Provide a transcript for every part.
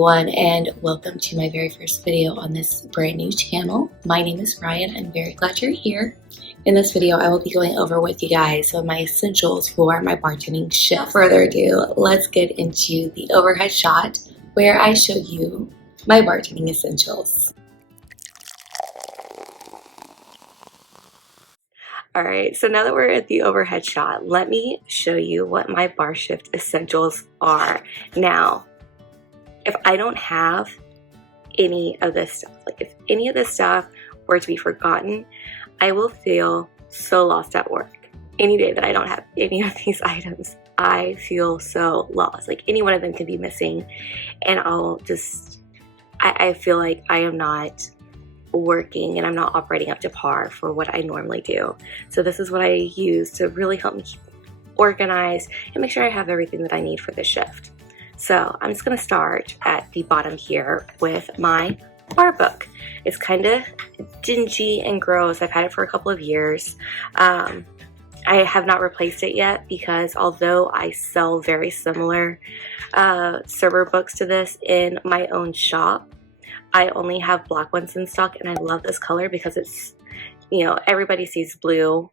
everyone, and welcome to my very first video on this brand new channel. My name is Ryan. I'm very glad you're here. In this video, I will be going over with you guys some of my essentials for my bartending shift. Without further ado, let's get into the overhead shot where I show you my bartending essentials. Alright, so now that we're at the overhead shot, let me show you what my bar shift essentials are. Now, if I don't have any of this stuff, like if any of this stuff were to be forgotten, I will feel so lost at work. Any day that I don't have any of these items, I feel so lost. Like any one of them could be missing and I feel like I am not working and I'm not operating up to par for what I normally do. So this is what I use to really help me keep organized and make sure I have everything that I need for the shift. So I'm just going to start at the bottom here with my bar book. It's kind of dingy and gross. I've had it for a couple of years. I have not replaced it yet because although I sell very similar server books to this in my own shop, I only have black ones in stock, and I love this color because it's, you know, everybody sees blue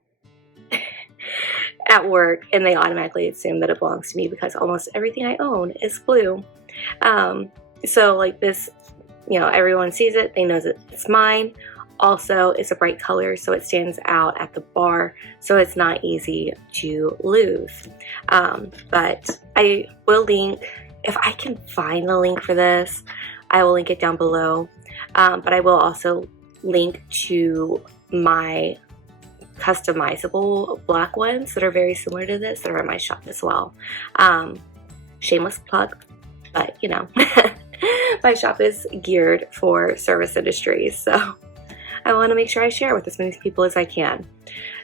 at work and they automatically assume that it belongs to me because almost everything I own is blue. So like this, you know, everyone sees it, they know that it's mine. Also, it's a bright color, so it stands out at the bar, so it's not easy to lose. But I will link, if I can find the link for this, I will link it down below. But I will also link to my customizable black ones that are very similar to this that are in my shop as well. Shameless plug, but you know, my shop is geared for service industries, so I want to make sure I share with as many people as I can.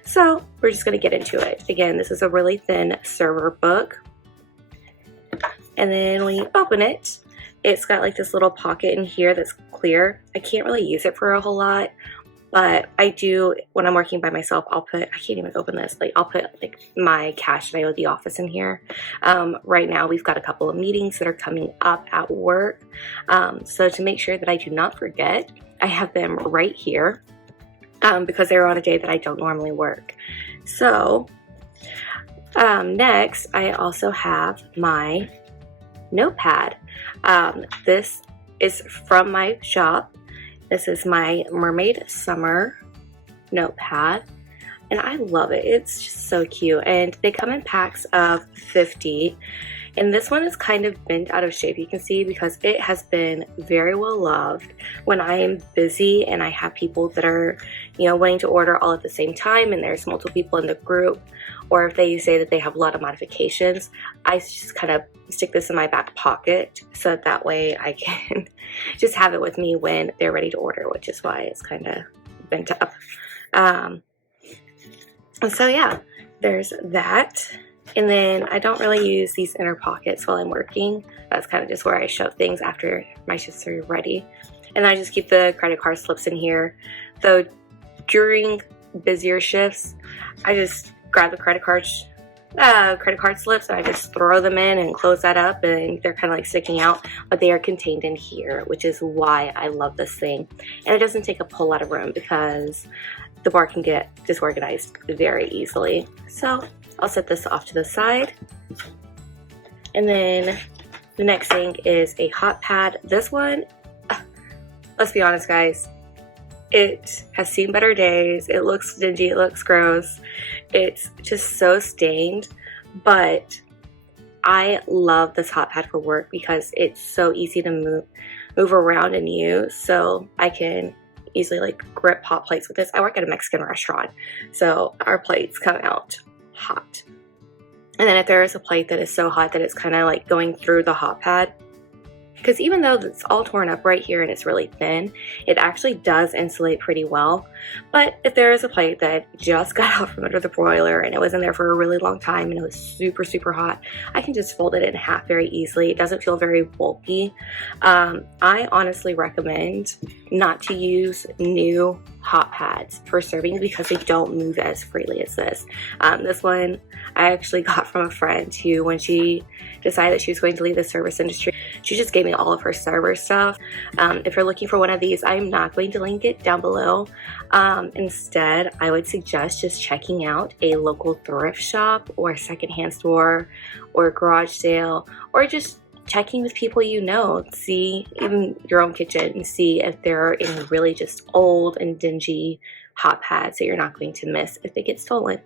So we're just going to get into it. Again, this is a really thin server book, and then when you open it, it's got like this little pocket in here that's clear. I can't really use it for a whole lot, but I do, when I'm working by myself, I'll put, I can't even open this, like I'll put like my cash that I owe the office in here. Right now we've got a couple of meetings that are coming up at work. So to make sure that I do not forget, I have them right here because they're on a day that I don't normally work. So next I also have my notepad. This is from my shop. This is my Mermaid Summer Notepad, and I love it. It's just so cute, and they come in packs of 50, and this one is kind of bent out of shape, you can see, because it has been very well loved. When I am busy and I have people that are, you know, wanting to order all at the same time and there's multiple people in the group, or if they say that they have a lot of modifications, I just kind of stick this in my back pocket so that way I can just have it with me when they're ready to order, which is why it's kind of bent up. So yeah, there's that. And then I don't really use these inner pockets while I'm working. That's kind of just where I shove things after my shifts are ready. And I just keep the credit card slips in here. Though during busier shifts, I just grab the credit card slips and I just throw them in and close that up, and they're kind of like sticking out, but they are contained in here, which is why I love this thing. And it doesn't take up a whole lot of room because the bar can get disorganized very easily. So I'll set this off to the side. And then the next thing is a hot pad. This one, let's be honest guys, it has seen better days. It looks dingy, it looks gross. It's just so stained, but I love this hot pad for work because it's so easy to move around and use. So I can easily like grip hot plates with this. I work at a Mexican restaurant, so our plates come out hot. And then if there is a plate that is so hot that it's kind of like going through the hot pad, because even though it's all torn up right here and it's really thin, it actually does insulate pretty well. But if there is a plate that just got out from under the broiler and it was in there for a really long time and it was super, super hot, I can just fold it in half very easily. It doesn't feel very bulky. I honestly recommend not to use new hot pads for serving because they don't move as freely as this. This one I actually got from a friend who, when she decided that she was going to leave the service industry, she just gave me all of her server stuff. If you're looking for one of these, I'm not going to link it down below. Instead, I would suggest just checking out a local thrift shop or secondhand store or garage sale, or just checking with people you know, see even your own kitchen, and see if there are any really just old and dingy hot pads that you're not going to miss if they get stolen.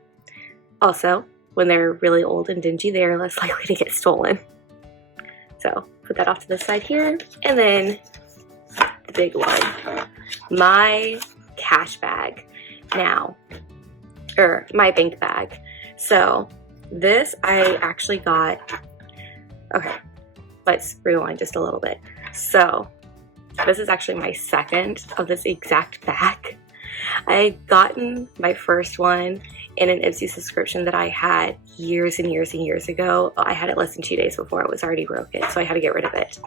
Also, when they're really old and dingy, they are less likely to get stolen. So put that off to the side here. And then the big one, my cash bag now, or my bank bag. So this I actually got, okay, let's rewind just a little bit. So this is actually my second of this exact bag. I had gotten my first one in an Ipsy subscription that I had years and years and years ago. I had it less than 2 days before it was already broken, so I had to get rid of it.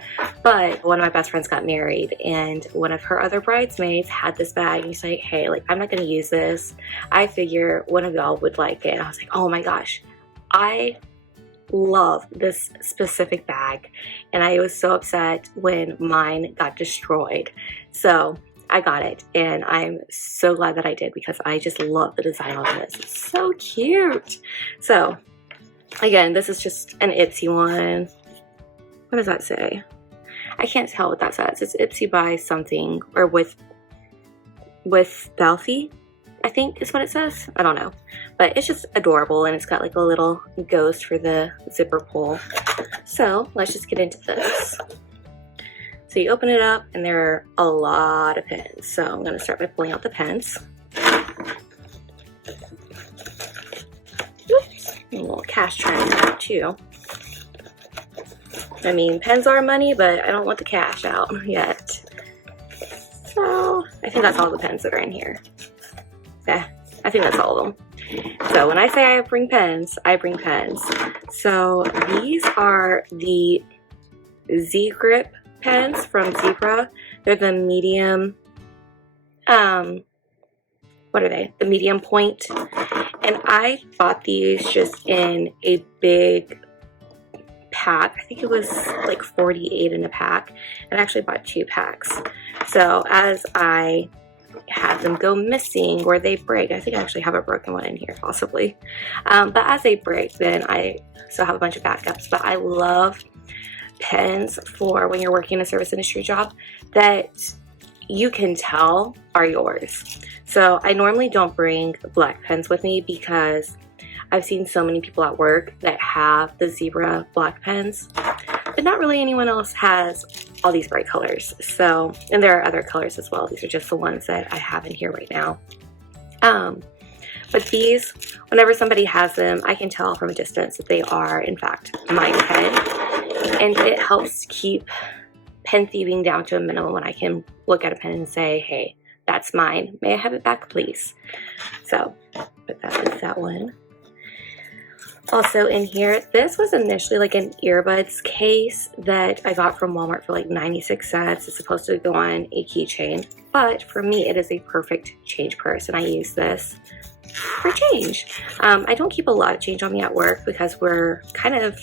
But one of my best friends got married, and one of her other bridesmaids had this bag, and he's like, hey, like, I'm not gonna use this. I figure one of y'all would like it. And I was like, oh my gosh, I love this specific bag, and I was so upset when mine got destroyed. So I got it, and I'm so glad that I did because I just love the design on this. It's so cute. So again, this is just an Ipsy one. What does that say? I can't tell what that says. It's Ipsy by something, or with Belfie, I think is what it says. I don't know, but it's just adorable, and it's got like a little ghost for the zipper pull. So let's just get into this. So you open it up, and there are a lot of pens. So I'm going to start by pulling out the pens. Oops, a little cash tray in there too. I mean, pens are money, but I don't want the cash out yet. So I think that's all the pens that are in here. Yeah, I think that's all of them. So when I say I bring pens, I bring pens. So these are the Z-Grip pens from Zebra. They're the medium, what are they? The medium point. And I bought these just in a big pack. I think it was like 48 in a pack. And I actually bought 2 packs. So as I have them go missing or they break, I think I actually have a broken one in here possibly, but as they break, then I still have a bunch of backups. But I love pens for when you're working a service industry job that you can tell are yours. So I normally don't bring black pens with me because I've seen so many people at work that have the Zebra black pens, but not really anyone else has all these bright colors. So, and there are other colors as well. These are just the ones that I have in here right now. But these, whenever somebody has them, I can tell from a distance that they are, in fact, my pen. And it helps keep pen thieving down to a minimum when I can look at a pen and say, hey, that's mine. May I have it back, please? So, but that is that one. Also in here, this was initially like an earbuds case that I got from Walmart for like 96 cents. It's supposed to go on a keychain, but for me, it is a perfect change purse, and I use this for change. I don't keep a lot of change on me at work because we're kind of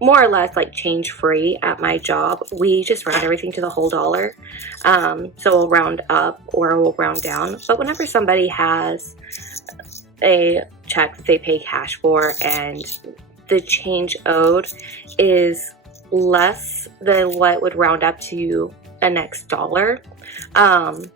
more or less like change free at my job. We just round everything to the whole dollar. So we'll round up or we'll round down. But whenever somebody has a check that they pay cash for and the change owed is less than what would round up to a next dollar, but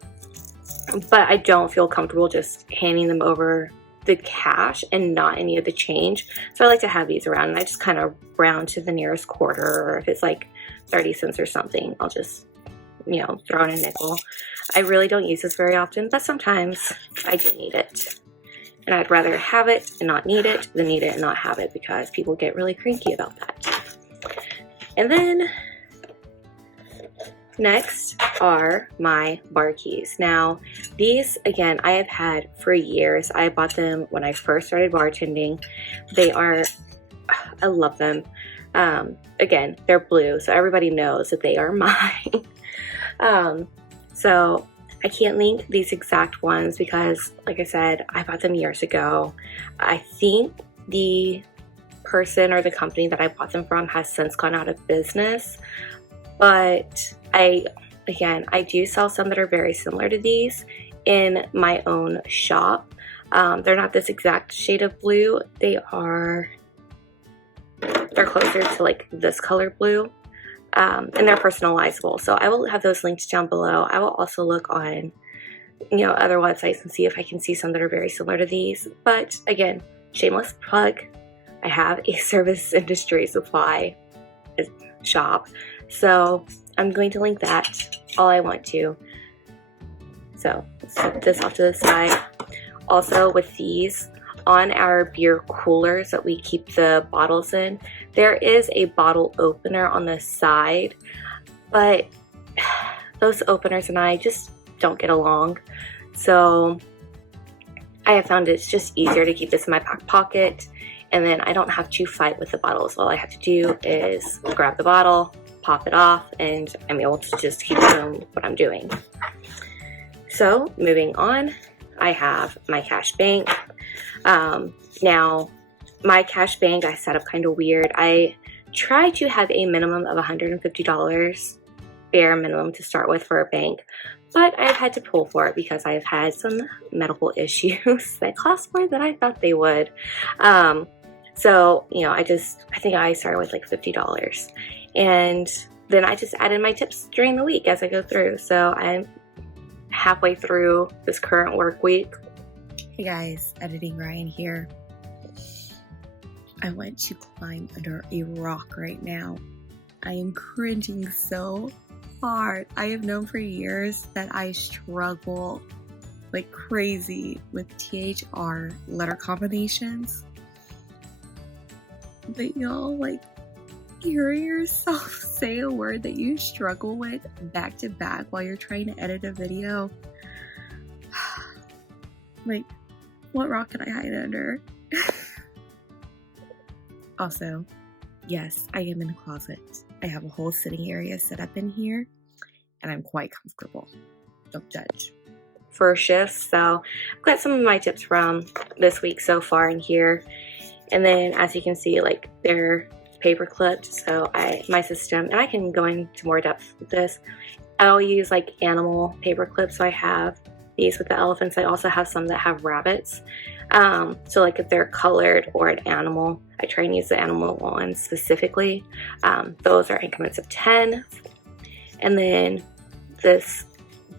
I don't feel comfortable just handing them over the cash and not any of the change. So I like to have these around, and I just kind of round to the nearest quarter, or if it's like 30 cents or something, I'll just, you know, throw in a nickel. I really don't use this very often, but sometimes I do need it. And I'd rather have it and not need it than need it and not have it, because people get really cranky about that. And then next are my bar keys. Now, these, again, I have had for years. I bought them when I first started bartending. They are, I love them. Again, they're blue, so everybody knows that they are mine. So I can't link these exact ones because, like I said, I bought them years ago. I think the person or the company that I bought them from has since gone out of business, but I do sell some that are very similar to these in my own shop. They're not this exact shade of blue. They're closer to like this color blue. And they're personalizable. So I will have those linked down below. I will also look on, other websites and see if I can see some that are very similar to these. But again, shameless plug, I have a service industry supply shop. So I'm going to link that all I want to. So let's set this off to the side. Also with these, on our beer coolers that we keep the bottles in, there is a bottle opener on the side, but those openers and I just don't get along. So I have found it's just easier to keep this in my back pocket, and then I don't have to fight with the bottles. All I have to do is grab the bottle, pop it off, and I'm able to just keep doing what I'm doing. So moving on, I have my cash bank. Now, my cash bank I set up kind of weird. I try to have a minimum of $150 bare minimum to start with for a bank, but I've had to pull for it because I've had some medical issues that cost more than I thought they would. So, I think I started with like $50, and then I just added my tips during the week as I go through. So I'm halfway through this current work week. Hey guys, editing Ryan here. I went to climb under a rock right now. I am cringing so hard. I have known for years that I struggle like crazy with THR letter combinations. But y'all, like, hearing yourself say a word that you struggle with back to back while you're trying to edit a video. Like, what rock can I hide under? Also, yes, I am in a closet. I have a whole sitting area set up in here, and I'm quite comfortable. Don't judge. For shifts, so I've got some of my tips from this week so far in here. And then, as you can see, like, they're paper clipped, so my system, and I can go into more depth with this. I'll use like animal paper clips, so I have these with the elephants. I also have some that have rabbits. So like if they're colored or an animal, I try and use the animal ones specifically. Those are increments of 10. And then this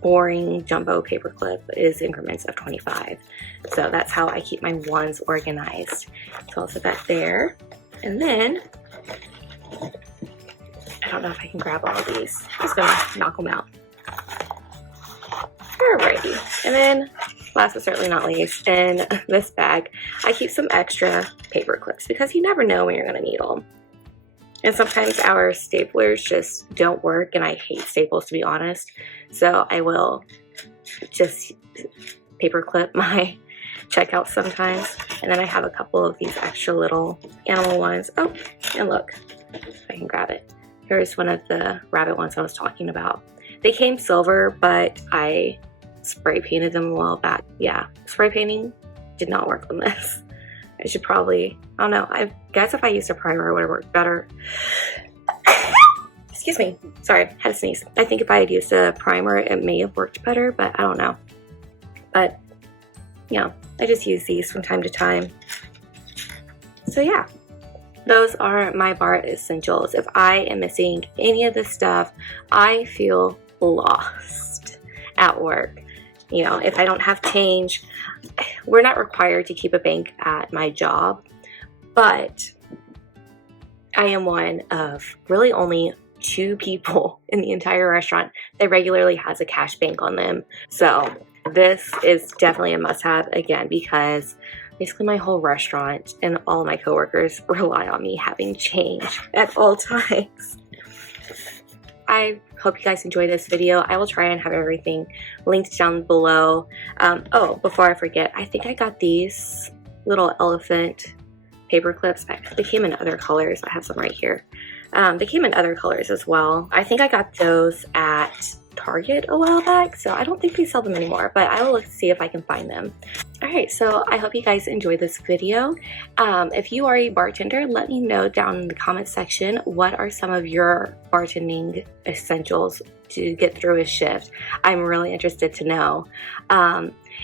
boring jumbo paper clip is increments of 25. So that's how I keep my ones organized. So I'll set that there. And then, I don't know if I can grab all of these. I'm just gonna knock them out. Alrighty. And then, last but certainly not least, in this bag, I keep some extra paper clips because you never know when you're gonna need them. And sometimes our staplers just don't work, and I hate staples, to be honest. So I will just paper clip my checkouts sometimes. And then I have a couple of these extra little animal ones. Oh, and look, if I can grab it. Here's one of the rabbit ones I was talking about. They came silver, but I spray painted them a while back. Yeah, spray painting did not work on this. I should probably, I don't know, I guess if I used a primer it would have worked better. Excuse me, sorry, had to sneeze. I think if I had used a primer it may have worked better, but I don't know. But yeah, I just use these from time to time. So yeah, those are my bar essentials. If I am missing any of this stuff, I feel lost at work. You know, if I don't have change, we're not required to keep a bank at my job, but I am one of really only 2 people in the entire restaurant that regularly has a cash bank on them. So this is definitely a must-have, again, because basically my whole restaurant and all of my coworkers rely on me having change at all times. I hope you guys enjoy this video. I will try and have everything linked down below. Oh, before I forget, I think I got these little elephant paper clips. They came in other colors. I have some right here. They came in other colors as well. I think I got those at Target a while back, so I don't think they sell them anymore, but I will look to see if I can find them. Alright, so I hope you guys enjoyed this video. If you are a bartender, let me know down in the comments section what are some of your bartending essentials to get through a shift. I'm really interested to know.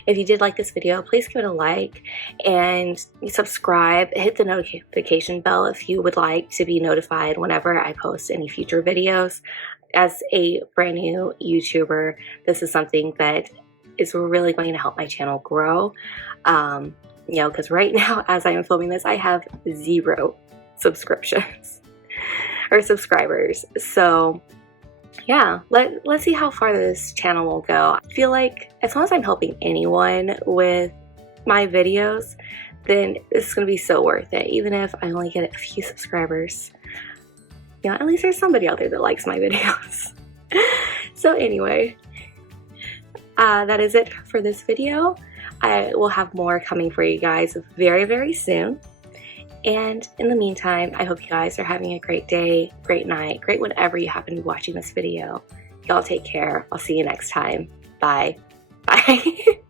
If you did like this video, please give it a like and subscribe. Hit the notification bell if you would like to be notified whenever I post any future videos. As a brand new YouTuber, this is something that is really going to help my channel grow. You know, because right now, as I am filming this, I have 0 subscriptions or subscribers. So yeah, let's see how far this channel will go. I feel like as long as I'm helping anyone with my videos, then it's going to be so worth it. Even if I only get a few subscribers, you know, at least there's somebody out there that likes my videos. So anyway, that is it for this video. I will have more coming for you guys very, very soon. And in the meantime, I hope you guys are having a great day, great night, great whenever you happen to be watching this video. Y'all take care. I'll see you next time. Bye. Bye.